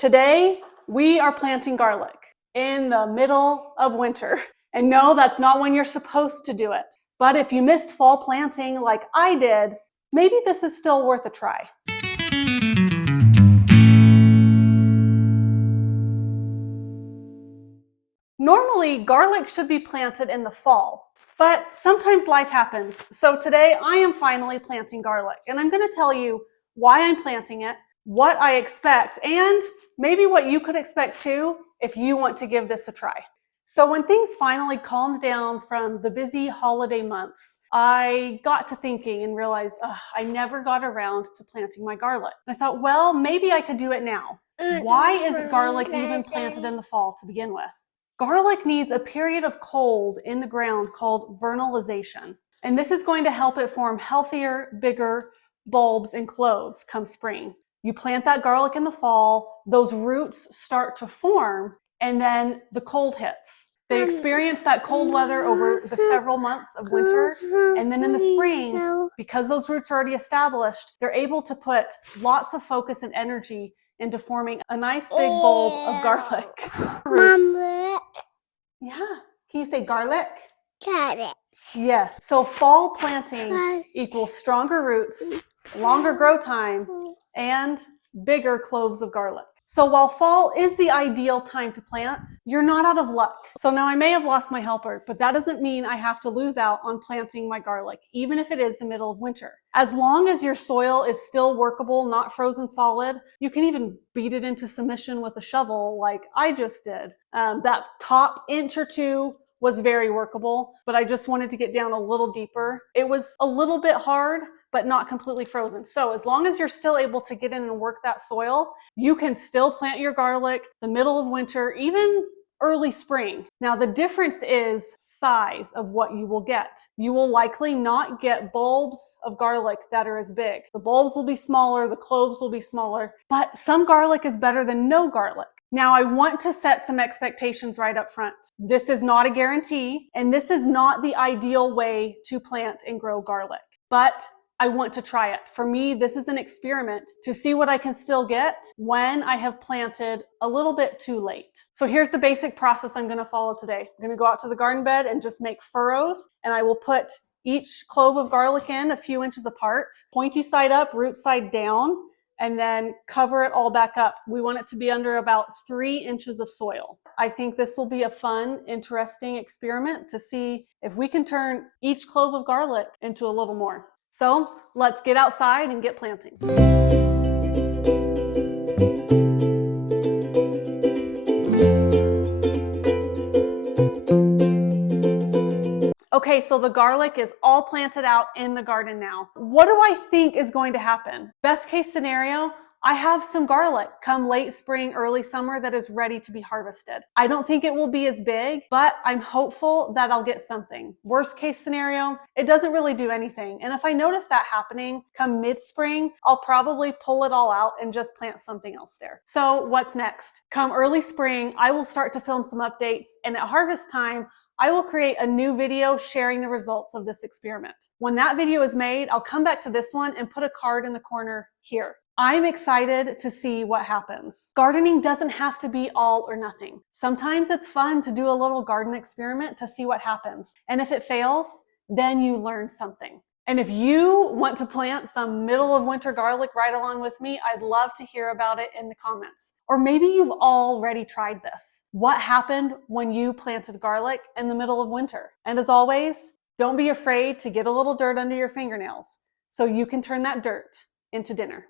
Today, we are planting garlic in the middle of winter. And no, that's not when you're supposed to do it. But if you missed fall planting like I did, maybe this is still worth a try. Normally, garlic should be planted in the fall, but sometimes life happens. So today I am finally planting garlic, and I'm going to tell you why I'm planting it, what I expect, and maybe what you could expect too if you want to give this a try. So when things finally calmed down from the busy holiday months, I got to thinking and realized, I never got around to planting my garlic. And I thought, well, maybe I could do it now. Why is garlic even planted in the fall to begin with? Garlic needs a period of cold in the ground called vernalization. And this is going to help it form healthier, bigger bulbs and cloves come spring. You plant that garlic in the fall, those roots start to form, and then the cold hits. They experience that cold weather over the several months of winter, and then in the spring, because those roots are already established, they're able to put lots of focus and energy into forming a nice big bulb of garlic. Roots. Yeah. Can you say garlic? Carrots. Yes. So fall planting equals stronger roots, longer grow time, and bigger cloves of garlic. So while fall is the ideal time to plant, you're not out of luck. So now I may have lost my helper, but that doesn't mean I have to lose out on planting my garlic, even if it is the middle of winter. As long as your soil is still workable, not frozen solid, you can even beat it into submission with a shovel like I just did. That top inch or two was very workable, but I just wanted to get down a little deeper. It was a little bit hard, but not completely frozen. So as long as you're still able to get in and work that soil, you can still plant your garlic the middle of winter, even early spring. Now the difference is size of what you will get. You will likely not get bulbs of garlic that are as big. The bulbs will be smaller, the cloves will be smaller, but some garlic is better than no garlic. Now I want to set some expectations right up front. This is not a guarantee, and this is not the ideal way to plant and grow garlic, but I want to try it. For me, this is an experiment to see what I can still get when I have planted a little bit too late. So here's the basic process I'm going to follow today. I'm going to go out to the garden bed and just make furrows, and I will put each clove of garlic in a few inches apart, pointy side up, root side down, and then cover it all back up. We want it to be under about 3 inches of soil. I think this will be a fun, interesting experiment to see if we can turn each clove of garlic into a little more. So let's get outside and get planting. Okay, so the garlic is all planted out in the garden now. What do I think is going to happen? Best case scenario, I have some garlic come late spring, early summer that is ready to be harvested. I don't think it will be as big, but I'm hopeful that I'll get something. Worst case scenario, it doesn't really do anything. And if I notice that happening come mid-spring, I'll probably pull it all out and just plant something else there. So what's next? Come early spring, I will start to film some updates, and at harvest time, I will create a new video sharing the results of this experiment. When that video is made, I'll come back to this one and put a card in the corner here. I'm excited to see what happens. Gardening doesn't have to be all or nothing. Sometimes it's fun to do a little garden experiment to see what happens. And if it fails, then you learn something. And if you want to plant some middle of winter garlic right along with me, I'd love to hear about it in the comments. Or maybe you've already tried this. What happened when you planted garlic in the middle of winter? And as always, don't be afraid to get a little dirt under your fingernails so you can turn that dirt into dinner.